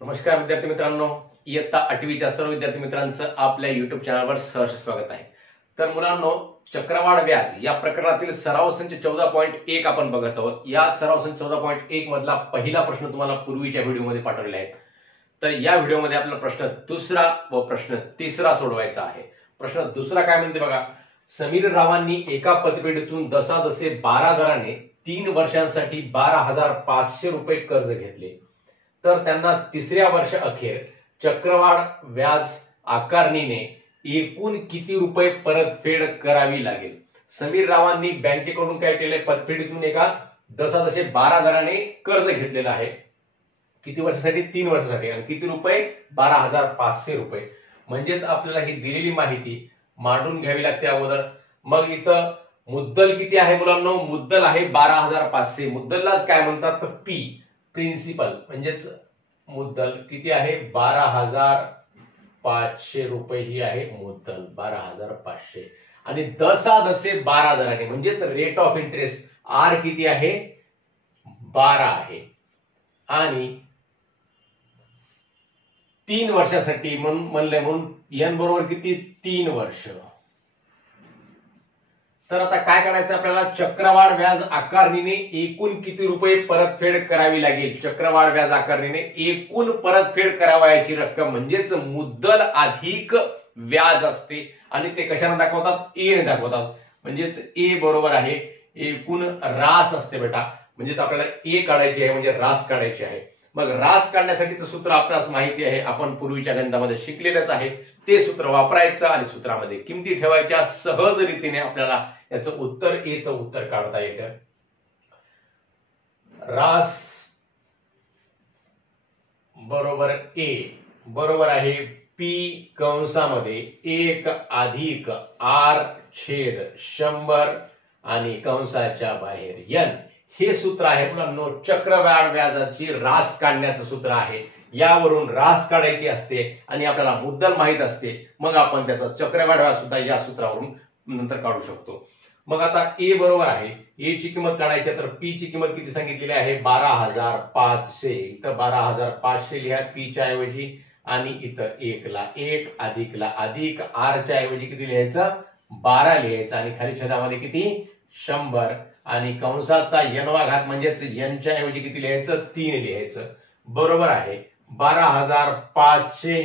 नमस्कार विद्यार्थी मित्रांनो, इयत्ता 8वीच्या सर्व विद्यार्थी मित्रांचं आपल्या युट्यूब चॅनलवर सहर्ष स्वागत आहे। तर मुलांनो, चक्रवाढ व्याज या प्रकरणातील सराव संच 14.1 आपण बघत आहोत। या सराव संच 14.1 मधला पहिला प्रश्न तुम्हाला पूर्वीच्या व्हिडिओमध्ये पाठवलेला आहे। तर या व्हिडिओमध्ये आपला प्रश्न दुसरा व प्रश्न तिसरा सोडवायचा आहे। प्रश्न दुसरा काय म्हणते बघा, समीर रावांनी एका पतपेढीतून दसादसे 12 दराने 3 वर्षांसाठी 12,500 रुपये कर्ज घेतले। तर त्यांना तिसऱ्या वर्ष अखेर चक्रवाढ व्याज आकारणीने एकूण किती रुपये परतफेड करावी लागेल। समीर रावांनी बँकेकडून काय केले, पतपेढीतून एका दसादसे 12 दराने कर्ज घेतलेलं आहे। किती वर्षासाठी? 3 वर्षासाठी। आणि किती रुपये? 12,500 रुपये। म्हणजेच आपल्याला ही दिलेली माहिती मांडून घ्यावी लागते अगोदर। मग इथं मुद्दल किती आहे मुलांनो? मुद्दल आहे 12,500। मुद्दललाच काय म्हणतात तर पी, प्रिन्सिपल म्हणजेच मुद्दल किती आहे? 12,500 रुपये ही आहे मुद्दल, 12,500। आणि दसादसे 12 दराने म्हणजेच रेट ऑफ इंटरेस्ट आर किती आहे? 12 आहे। आणि 3 वर्षासाठी म्हणले म्हणून एन बरोबर किती? 3 वर्ष। तर आता काय करायचं आपल्याला? चक्रवाढ व्याज आकारणीने एकूण किती रुपये परतफेड करावी लागेल। चक्रवाढ व्याज आकारणीने एकूण परतफेड करावयाची रक्कम म्हणजेच मुद्दल अधिक व्याज असते। आणि ते कशाने दाखवतात? ए ने दाखवतात। म्हणजेच ए बरोबर आहे एकूण रास असते बेटा। म्हणजेच आपल्याला ए काढायची आहे, म्हणजे रास काढायची आहे। मग रास काढण्यासाठीचं सूत्र आपल्याला माहिती आहे, आपण पूर्वीच्या गणितामध्ये शिकलेलंच आहे। ते सूत्र वापरायचं आणि सूत्रामध्ये किमती ठेवायच्या। सहज रीतीने आपल्याला याचं उत्तर, एचं उत्तर काढता येतं। रास बरोबर ए बरोबर आहे पी कंसामध्ये 1 अधिक आर छेद 100 आणि कंसाच्या बाहेर एन। हे सूत्र आहे मुलांनो चक्रवाढ व्याजाची रास काढण्याचं सूत्र आहे। यावरून रास काढायची असते आणि आपल्याला मुद्दल माहित असते। मग आपण त्याचा चक्रवाढ व्याज सुद्धा या सूत्रावरून नंतर काढू शकतो। मग आता ए बरोबर आहे, ए ची किंमत काढायची तर पी ची किंमत किती सांगितलेली आहे? 12,500। इथं 12,500 लिहा पी च्या ऐवजी, आणि इथं 1 ला 1 अधिक ला अधिक आर च्या ऐवजी किती लिहायचं? 12 लिहायचं। आणि खाली छेदामध्ये किती? 100 आणि कंसाचा n वा घात म्हणजेच n च्या ऐवजी किती लिहायचं? 3 लिहायचं। बरोबर आहे 12,500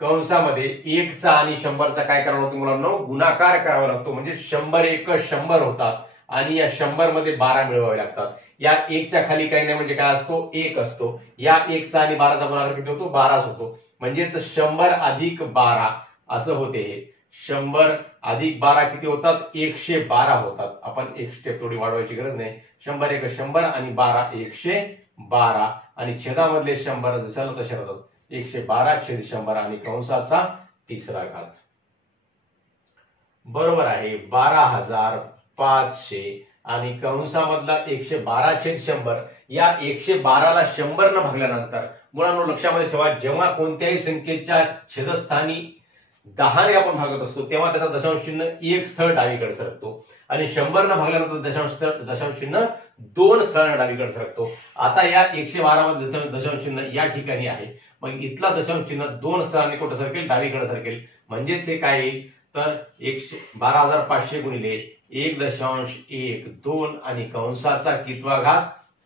कंसामध्ये 1 चा आणि 100 चा काय करावं लागतो मुलांनो? गुणाकार करावा लागतो। म्हणजे 100 एक 100 होतात आणि या 100 मध्ये 12 मिळवावे लागतात। या 1 च्या खाली काही नाही म्हणजे काय असतो? 1 असतो। या 1 चा आणि 12 चा गुणाकार किती होतो? 12 होतो। म्हणजेच 100 अधिक 12 असं होते हे। 100 अधिक 12 किती होतात? 112 होतात। आपण एक स्टेप थोडी वाढवायची गरज नाही। 100 एक 100 आणि 12 112 आणि छेदामधले 100 जसं तसे राहतात। 112 छेद 100 आणि कंसाचा तिसरा घात बरोबर आहे 12,500 आणि कंसामधला 112 छेद 100। या 112 ला 100 न भागल्यानंतर मुलांनो लक्षामध्ये ठेवा, जेव्हा कोणत्याही संख्येच्या छेदस्थानी 10 ने आपण भागत असतो तेव्हा त्याचा दशांश चिन्ह एक स्थळ डावीकडे सरकतो आणि 100 न भागल्यानंतर दशांश चिन्ह 2 स्थळांना डावीकडे सरकतो। आता या 112 मध्ये दशांश चिन्ह या ठिकाणी आहे, मग इथला दशांश चिन्ह 2 स्थळांनी कुठे सरकेल? डावीकडे सरकेल। म्हणजेच हे काय येईल तर 12,500 गुणिले 1.12 आणि कंसाचा कितवा घात?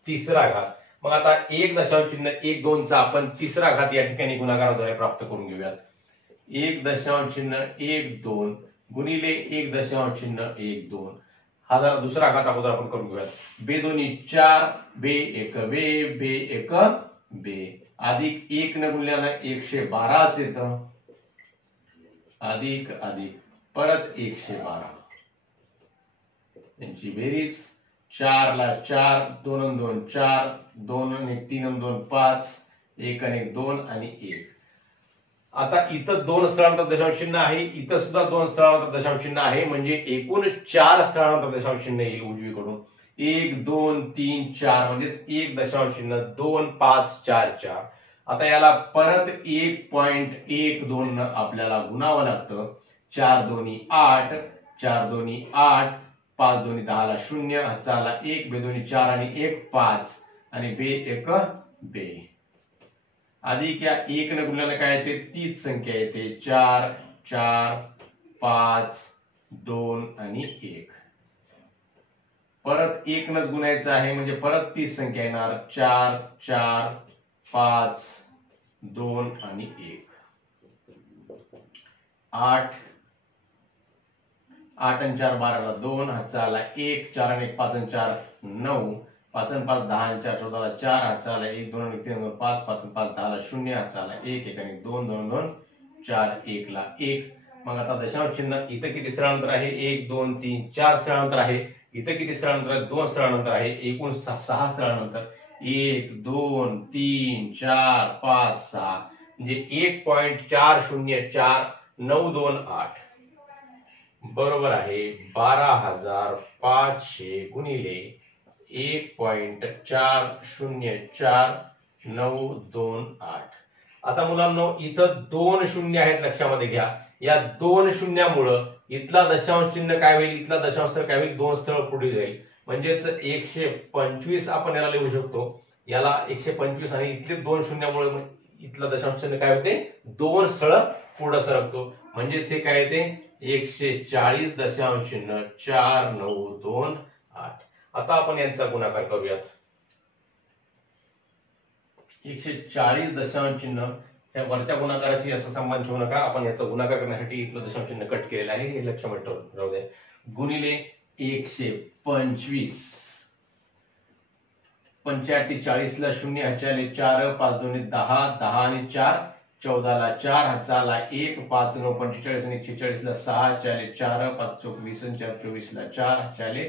तिसरा घात। मग आता 1.12 चा आपण तिसरा घात या ठिकाणी गुणाकाराद्वारे प्राप्त करून घेऊयात। 1.12 गुणिले 1.12 हा जरा दुसरा घात अगोदर आपण करून घेऊयात। बे दोन्ही 4 बे 1 बे बे 1 बे अधिक 1 न गुणल्यानं 112 येतं अधिक अधिक परत 112 यांची बेरीज 4 ला 4 2 आणि 2 4 2 आणि 3 आणि 2 5 1 आणि 2 आणि 1। आता इथं 2 स्थळांतर दशांश चिन्ह आहे, इथं सुद्धा 2 स्थळांतर दशांश चिन्ह आहे। म्हणजे एकूण 4 स्थळांतर दशांश चिन्ह येईल उजवीकडून 1 2 3 4 म्हणजेच 1.2 5 4 4। आता याला परत 1.12 आपल्याला गुणावं लागतं। 4 दोन्ही 8 4 दोन्ही 8 5 दोन्ही 10 ला 0 4 ला 1 बे दोन्ही 4 आणि 1 5 आणि बे 1 बे अधिक या 1 ने गुणल्याने काय येते, तीच संख्या येते 4 4 5 2 आणि 1. परत 1 नच गुणायचं आहे म्हणजे परत तीच संख्या येणार 4 4 5 2 आणि 1. 8 8 आणि 4 12 2 हातचा आला 1 4 आणि 1 5 आणि 4 9 5 आणि 5 10 आणि 4 14 4 हातचा आला 1 2 आणि 3 5 5 आणि 5 10 0 हातचा आला 1 1 आणि 2 2 2 4 1 ला 1. मग आता दशांश चिन्ह इथं किती स्थळांतर आहे, 1 2 3 4 स्थळांतर आहे. इथं किती स्थळांतर आहे, 2 स्थळांतर आहे. एकूण 6 स्थळांतर 1 2 3 4 5 6 म्हणजे 1.4049228 बरोबर आहे 12,500 गुणिले 1.4049228. आता मुलांनो इथं 2 शून्य आहेत, लक्षामध्ये घ्या. या 2 शून्यामुळं इथला दशांश चिन्ह काय होईल, इथला दशांश स्थळ काय होईल, 2 स्थळ पुढे जाईल. म्हणजेच 125 आपण याला लिहू शकतो, याला 125 आणि इथले 2 शून्यामुळे इथला दशांश चिन्ह काय होते, 2 स्थळ पुढे सरकतो. म्हणजेच हे काय येते 140.4928. आता आपण यांचा गुणाकार करूयात. 140 दशांश चिन्ह या वरच्या गुणाकाराशी असा संबंध ठेवू नका. आपण याचा गुणाकार करण्यासाठी इथलं दशांश चिन्ह कट केलेलं आहे, हे लक्षात राहू द्या. गुणिले 125 85 40 ला 0 ह्याच्याले 4 5 2 10 10 आणि 4 14 ला 4 हातचा आला 1 5 9 45 आणि 146 ला 6 चाले 4 5 चौक 20 आणि 4 24 ला 4 चाले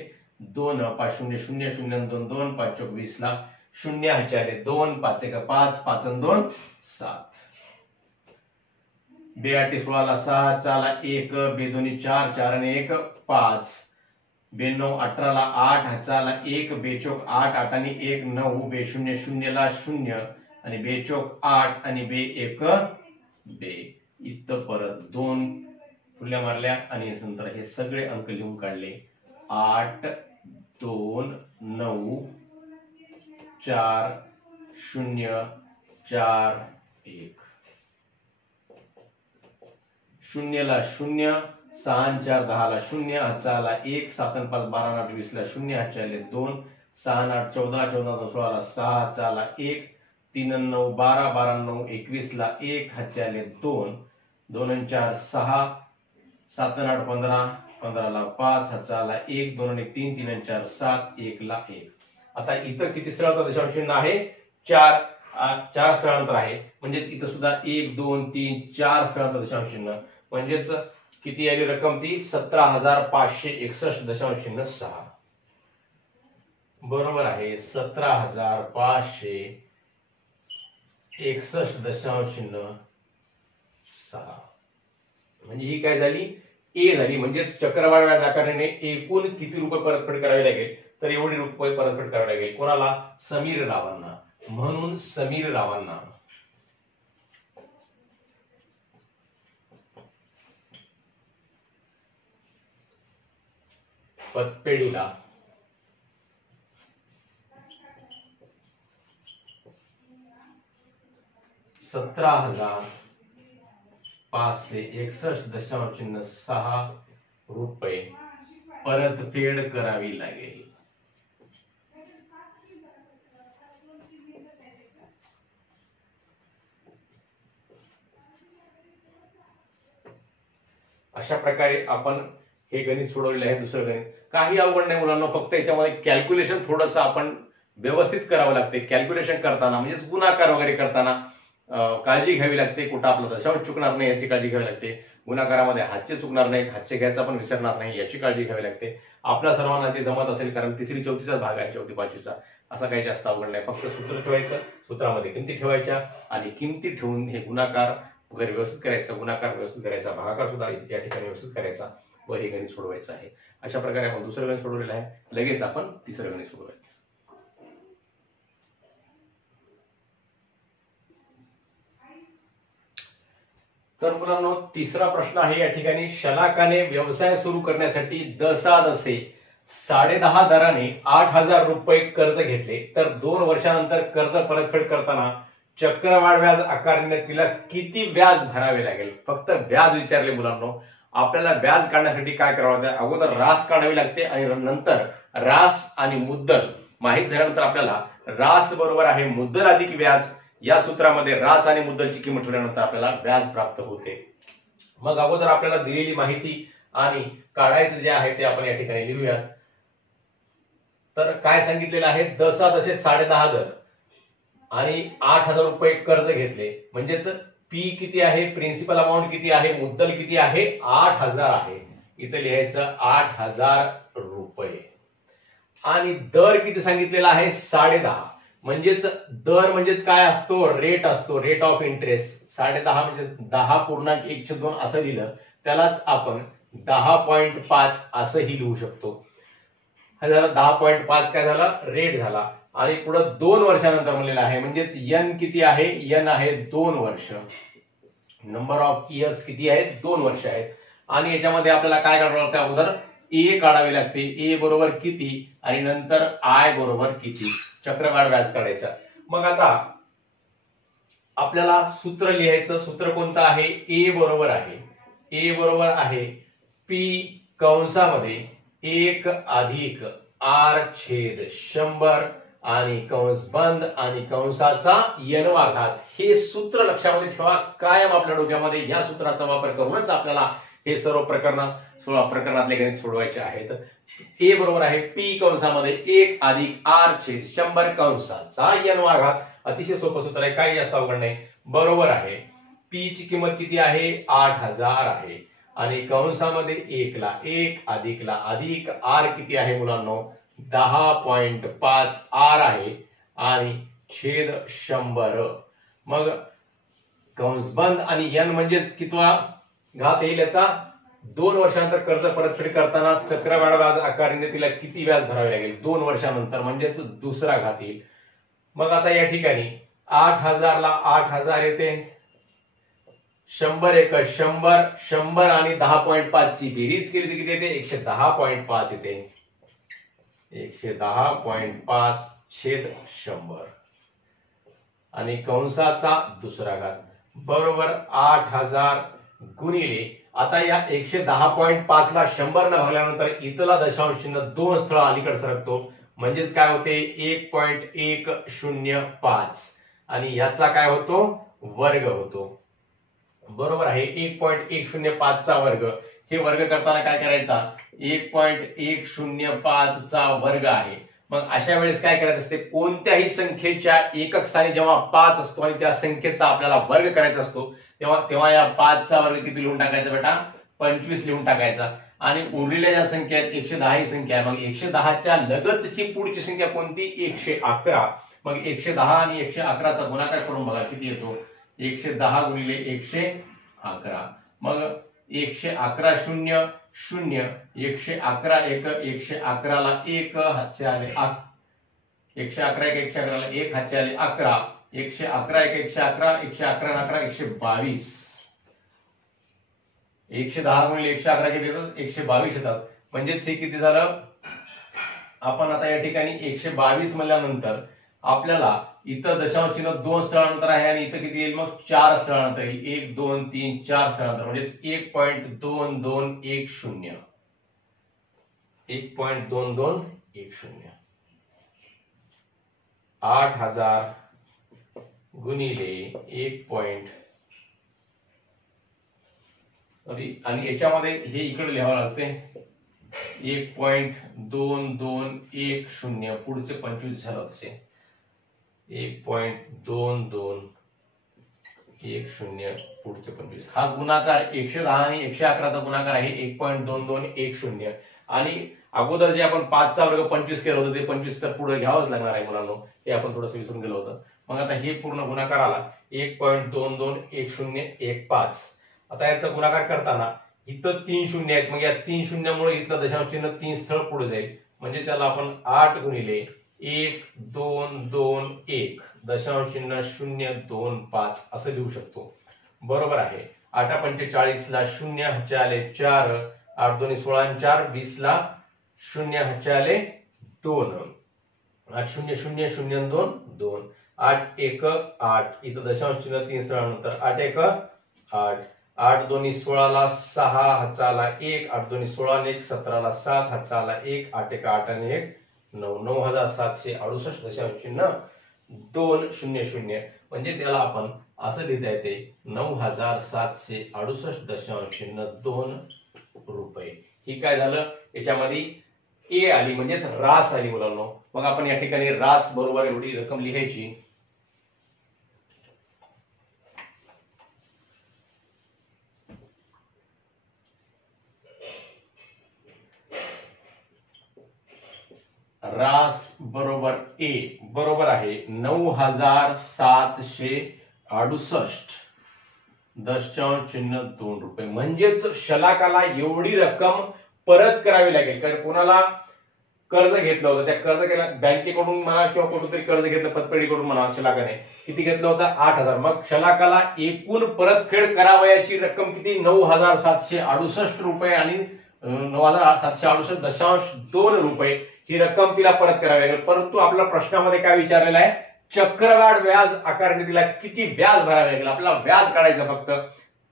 2 5 0 0 0 2 2 5 चौक 20 ला 0 ह्याच्याले 2 5 1 5 5 आणि 2 7 2 16 ला 6 चाला 1 2 2 4 4 आणि 1 5 2 9 18 ला 8 हातचा 1 2 चौक 8 8 आणि 1 9 2 0 0 ला 0 आणि 2 चौक 8 आणि 2 1 2. इथं परत 2 फुल्या मारल्या आणि नंतर हे सगळे अंक लिहून काढले. 8 2 9 4 0 4 1 0 ला 0 6 4 10 ला 0 हातचा आला 1 7 5 12 8 20 ला 0 हातचे आले 2 6 8 14 14 16 ला 6 हातचा आला 1 3 9 12 12 9 21 ला 1 हातचे आले 2 2 आणि 4 6 7 8 15 15 ला 5 हातचा आला 1 2 आणि 3 3 आणि 4 7 1 ला 1. आता इथं किती स्थळांतर दशांश चिन्ह आहे, 4 स्थळांतर आहे. म्हणजे इथं सुद्धा 1 2 3 4 स्थळांतर दशांश चिन्ह. म्हणजेच किती आली रक्कम ती 17,561.6 बरोबर आहे 17,561.6. म्हणजे ही काय झाली, ए झाली. म्हणजेच चक्रवाढ व्याज आकारणीने एकूण किती रुपये परतफेड करावी लागेल, तर एवढे रुपये परतफेड करावी लागेल. कोणाला, समीर रावांना. म्हणून समीर रावांना पतपेढीला 17,561.6 रुपये परतफेड करावी लागेल. अशा प्रकारे आपण हे गणित सोडवलेले आहे. दुसरं गणित काही अवघड नाही मुलांना, फक्त याच्यामध्ये कॅल्क्युलेशन थोडंसं आपण व्यवस्थित करावं लागते. कॅल्क्युलेशन करताना म्हणजे गुणाकार वगैरे करताना काळजी घ्यावी लागते. कुठं आपलं दशांश चुकणार नाही याची काळजी घ्यावी लागते. गुणाकारामध्ये हातचे चुकणार नाहीत, हातचे घ्यायचा पण विसरणार नाही याची काळजी घ्यावी लागते. आपल्या सर्वांना ते जमत असेल, कारण 3री 4थीचा भाग आहे, 4थी 5वीचा. असा काही जास्त अवघड नाही. फक्त सूत्र ठेवायचं, सूत्रामध्ये किमती ठेवायच्या आणि किमती ठेवून हे गुणाकार वगैरे व्यवस्थित करायचा, गुणाकार व्यवस्थित करायचा, भागाकार सुद्धा या ठिकाणी व्यवस्थित करायचा व हे गणित सोडवायचं आहे. अशा प्रकारे आपण दुसरं गणित सोडवलेलं आहे. लगेच आपण तिसरं गणित सोडवूया. तर मुलांनो तिसरा प्रश्न आहे या ठिकाणी. शलाकाने व्यवसाय सुरू करण्यासाठी दसादसे 10.5 दराने 8,000 रुपये कर्ज घेतले, तर 2 वर्षानंतर कर्ज परतफेड करताना चक्रवाढ व्याज आकारणीने तिला किती व्याज भरावे लागेल, फक्त व्याज विचारले मुलांनो. आपल्याला व्याज काढण्यासाठी काय करावं लागतं, अगोदर रास काढावी लागते आणि नंतर रास आणि मुद्दल माहित झाल्यानंतर आपल्याला रास बरोबर आहे मुद्दल अधिक व्याज या सूत्रामध्ये रास आणि मुद्दलची किंमत ठेवल्यानंतर आपल्याला व्याज प्राप्त होते. मग अगोदर आपल्याला दिलेली माहिती आणि काढायचं जे आहे ते आपण या ठिकाणी लिहूया. तर काय सांगितलेलं आहे, दसा दशे 10.5 दर आणि 8,000 रुपये कर्ज घेतले, म्हणजेच पी किती आहे, प्रिन्सिपल अमाऊंट किती आहे, मुद्दल किती आहे, 8,000 आहे. इथे लिहायचं 8,000 रुपये. आणि दर किती सांगितलेला आहे, 10.5. म्हणजेच दर म्हणजेच काय असतो, रेट असतो, रेट ऑफ इंटरेस्ट. 10.5 म्हणजे 10.1/2 असं लिहिलं त्यालाच आपण 10.5 असंही लिहू शकतो. हा झाला 10.5 काय झाला, रेट झाला. आणि पुढे 2 वर्षानंतर म्हणलेलं आहे, म्हणजेच एन किती आहे, एन आहे 2 वर्ष. नंबर ऑफ इयर्स किती आहेत, 2 वर्ष आहेत. आणि याच्यामध्ये आपल्याला काय काढावं लागतं, अगोदर ए काढावी लागते. ए बरोबर किती आणि नंतर आय बरोबर किती, चक्रवाढ व्याज काढायचं. मग आता आपल्याला सूत्र लिहायचं. सूत्र कोणतं आहे, ए बरोबर आहे पी कंसामध्ये 1 अधिक आर छेद 100 आणि कंस बंद आणि कंसाचा n-वा घात. हे सूत्र लक्षामध्ये ठेवा कायम आपल्या डोक्यामध्ये. या सूत्राचा वापर करूनच आपल्याला हे सर्व प्रकरण 16 प्रकरणातले गणित सोडवायचे आहेत. ए बरोबर आहे पी कंसामध्ये 1 अधिक आर छेद 100 कंसाचा n-वा घात. अतिशय सोपं सूत्र आहे, काही जास्त अवघड नाही. बरोबर आहे पी ची किंमत किती आहे, 8,000 आहे आणि कंसामध्ये 1 ला 1 अधिक ला अधिक आर किती आहे मुलांनो, 10.5 आर आहे आणि छेद 100. मग कंस बंद आणि n म्हणजेच कितवा घात येईल याचा, 2 वर्षानंतर कर्ज परतफेड करताना चक्रवाढ व्याज आकारणीने तिला किती व्याज भरावे लागेल, 2 वर्षानंतर, म्हणजेच दुसरा घात येईल. मग आता या ठिकाणी 8,000 ला 8,000 येते, 100 एक 100, 100 आणि 10.5 ची बेरीज केली तर किती येते, 110.5 येते. 110.5 छेद 100 आणि कंसाचा दुसरा घात बरोबर 8,000 गुणिले. आता या 110.5 ला 100 न भरल्यानंतर इथला दशांश चिन्ह 2 स्थळ अलीकडे सरकतो, म्हणजेच काय होते 1.105 आणि याचा काय होतो, वर्ग होतो. बरोबर आहे 1.105 चा वर्ग. हे वर्ग करताना काय करायचा, 1.105 चा वर्ग आहे. मग अशा वेळेस काय करायचं असते, कोणत्याही संख्येच्या एकक स्थानी जेव्हा 5 असतो आणि त्या संख्येचा आपल्याला वर्ग करायचा असतो तेव्हा या 5 चा वर्ग किती लिहून टाकायचा बेटा, 25 लिहून टाकायचा. आणि उरलेल्या ज्या संख्या आहेत 110 ही संख्या आहे. मग 110च्या लगतची पुढची संख्या कोणती, 111. मग 110 आणि 111चा गुणाकार करून बघा किती येतो, 110 गुणिले 111. मग 111 0 0, 111 1, 111 ला 1 हातचे आले 111 1, 111 ला 1 हातचे आले 11, 111 1, 111, 111 11 122. 110 गुणिले 111 किती येतात, 122 येतात. म्हणजेच हे किती झालं, आपण आता या ठिकाणी 122 म्हणल्यानंतर आपल्याला इथं दशांश चिन्ह 2 स्थळानंतर आहे आणि इथं किती येईल, मग 4 स्थळानंतर येईल. 1 2 3 4 स्थळानंतर म्हणजे 1.2210, 1.2210. 8,000 गुणिले 1. आणि याच्यामध्ये हे इकडे लिहावं लागते 1.2210, पुढचे 25 झालं तसे 1.2210 पुढचे 25. हा गुणाकार 110 आणि 111चा गुणाकार आहे 1.2210. आणि अगोदर जे आपण 5 चा वर्ग 25 केलं होतं ते 25 तर पुढे घ्यावंच लागणार आहे मुलांनो, हे आपण थोडंसं विसरून गेलो होतं. मग आता हे पूर्ण गुणाकार आला 1.221015. आता याचा गुणाकार करताना इथं 3 शून्य आहेत, मग या 3 शून्यामुळे इथलं दशांश चिन्ह 3 स्थळ पुढे जाईल. म्हणजे त्याला आपण 8 गुणिले 1 2 2 1 दशांश चिन्ह 025 असं लिहू शकतो. बरोबर आहे 8 पंचे 40 ला 0 हातचे आले 4, 8 2 16 4 20 ला 0 हातचे आले 2, 8 0 0 0 2 2. 8 1 8, इथं दशांश चिन्ह 3 स्थळानंतर 8 1 8, 8 दोन्ही 16ला 6, हातचा आला 1, 8 दोन्ही 16 आणि 1 17ला 7, हातचा आला 1, 8 1 8 आणि 1 9, 9768 दशांश चिन्ह 200, म्हणजे त्याला आपण असं लिहिता येते 9768 दशांश चिन्ह 2 रुपये. ही काय झालं, याच्यामध्ये ए आली म्हणजेच रास आली मुलांनो. मग आपण या ठिकाणी रास बरोबर एवढी रक्कम लिहायची. रास बरोबर ए बरोबर आहे 9768 दशांश चिन्ह 2 रुपये. म्हणजेच शलाकाला एवढी रक्कम परत करावी लागेल. कारण कोणाला कर्ज घेतलं होतं, त्या कर्ज केला बँकेकडून म्हणा किंवा कुठून तरी कर्ज घेतलं, पतपेढीकडून म्हणा, शलाकाने किती घेतलं होतं 8000. मग शलाकाला एकूण परतफेड करावयाची रक्कम किती 9768 रुपये आणि 9768.2 रुपये ही रक्कम तिला परत करावी लागेल. परंतु आपल्या प्रश्नामध्ये काय विचारलेलं आहे, चक्रवाढ व्याज आकारणी तिला किती व्याज भरावे लागेल. आपल्याला व्याज काढायचं, फक्त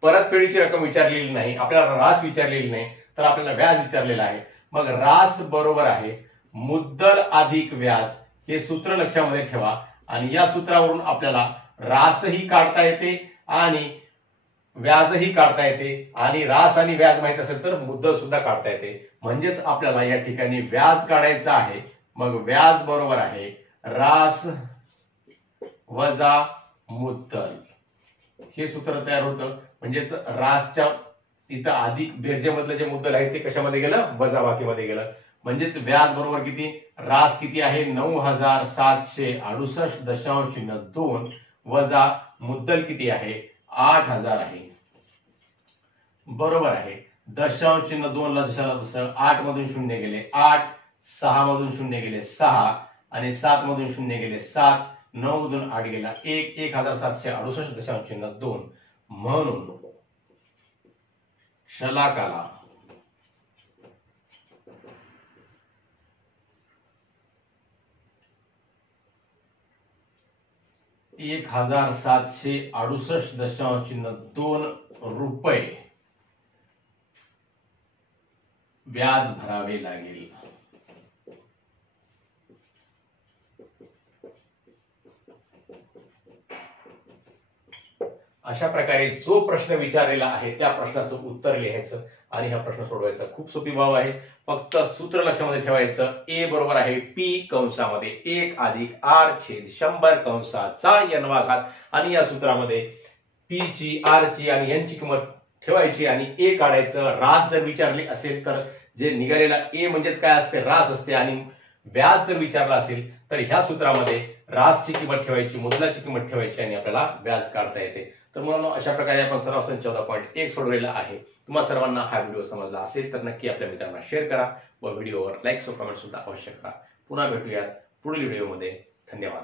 परतफेडीची रक्कम विचारलेली नाही, आपल्याला रास विचारलेली नाही, तर आपल्याला व्याज विचारलेलं आहे. मग रास बरोबर आहे मुद्दल अधिक व्याज. हे सूत्र लक्षामध्ये ठेवा आणि या सूत्रावरून आपल्याला रासही काढता येते आणि व्याजही काढता येते आणि रास आणि व्याज माहित असेल तर मुद्दल सुद्धा काढता येते. म्हणजेच आपल्याला या ठिकाणी व्याज काढायचं आहे. मग व्याज बरोबर आहे रास वजा मुद्दल. हे सूत्र तयार होतं. म्हणजेच रासच्या इथं अधिक बेरजेमधलं जे मुद्दल आहे ते कशामध्ये गेलं, वजाबाकीमध्ये गेलं. म्हणजेच व्याज बरोबर किती, रास किती आहे 9768.2 वजा मुद्दल किती आहे 8000 आहे. बरोबर आहे दशांश चिन्ह 2 ला जशाला तसं 8 मधून शून्य गेले 8, 6 मधून शून्य गेले 6 आणि 7 मधून शून्य गेले 7, 9 मधून 8 गेला 1, 1768 दशांश चिन्ह 2. म्हणून शलाकाला $1768.2 रुपये व्याज भरावे लागेल. अशा प्रकारे जो प्रश्न विचारलेला आहे त्या प्रश्नाचं उत्तर लिहायचं आणि हा प्रश्न सोडवायचा. खूप सोपी बाब आहे. फक्त सूत्र लक्षामध्ये ठेवायचं. ए बरोबर आहे पी कंसामध्ये 1 अधिक आर छेद 100 कंसाचा n वा घात. आणि या सूत्रामध्ये पी ची, आर ची आणि एन ची किंमत ठेवायची आणि ए काढायचं. रास जर विचारली असेल तर जे निघालेला ए म्हणजेच काय असते, रास असते. आणि व्याज जर विचारला असेल तर ह्या सूत्रामध्ये रासची किंमत ठेवायची, मुद्दलाची किंमत ठेवायची आणि आपल्याला व्याज काढता येते. तर मुलांनो, अशा प्रकारे आपण सराव संच 14.1 सोडवलेला आहे. तुम्हा सर्वांना हा व्हिडिओ समजला असेल तर नक्की आपल्या मित्रांना शेअर करा व व्हिडिओवर लाईक व कमेंट सुद्धा अवश्य करा. पुन्हा भेटूयात पुढील व्हिडिओमध्ये. धन्यवाद.